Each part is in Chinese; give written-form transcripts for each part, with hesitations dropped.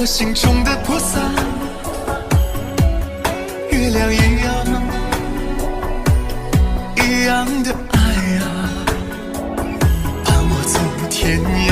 我心中的菩萨，月亮一样的爱啊，伴我走天涯。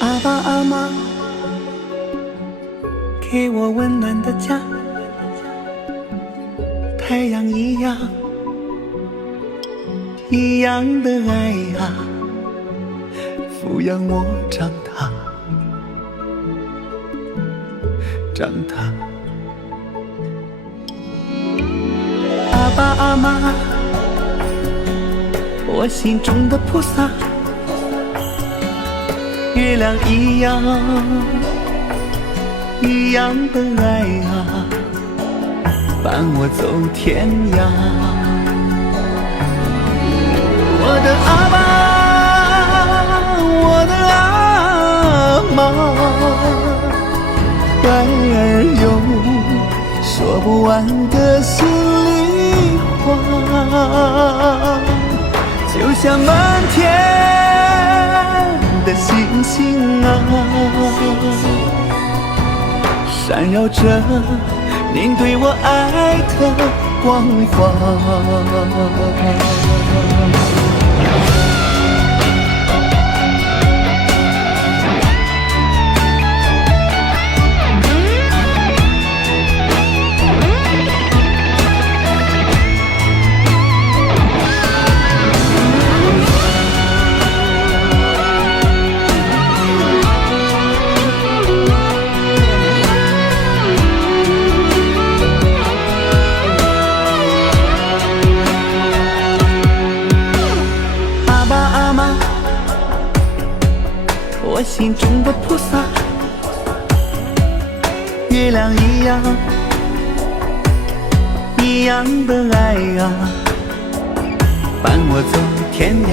阿爸阿妈给我温暖的家，太阳一样的爱啊，抚养我长大。阿爸阿妈，我心中的菩萨，月亮一样的爱啊，伴我走天涯。我的阿爸，我的阿妈，爱儿有说不完的心里话，就像满天的星星啊，闪耀着您对我爱的光华。我心中的菩萨，月亮一样的爱啊，伴我走天涯。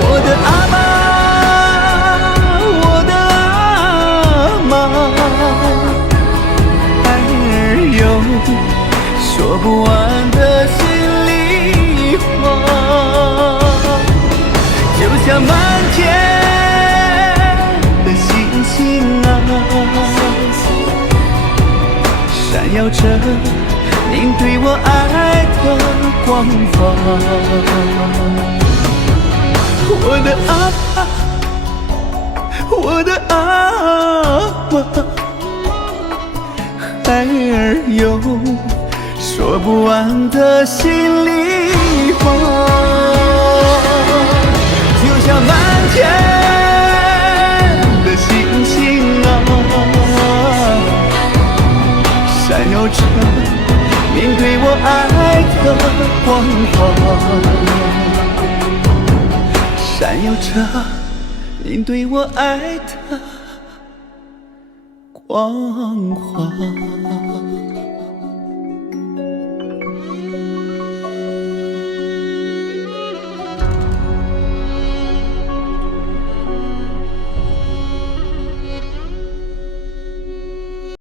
我的阿爸，我的阿妈，爱儿有说不完的心里话，就像满天的星星啊，闪耀着您对我爱的光华。我的阿爸，我的阿妈，爱儿有说不完的心里话，就像满天的星星啊，闪耀着您对我爱的光华，闪耀着您对我爱的光华。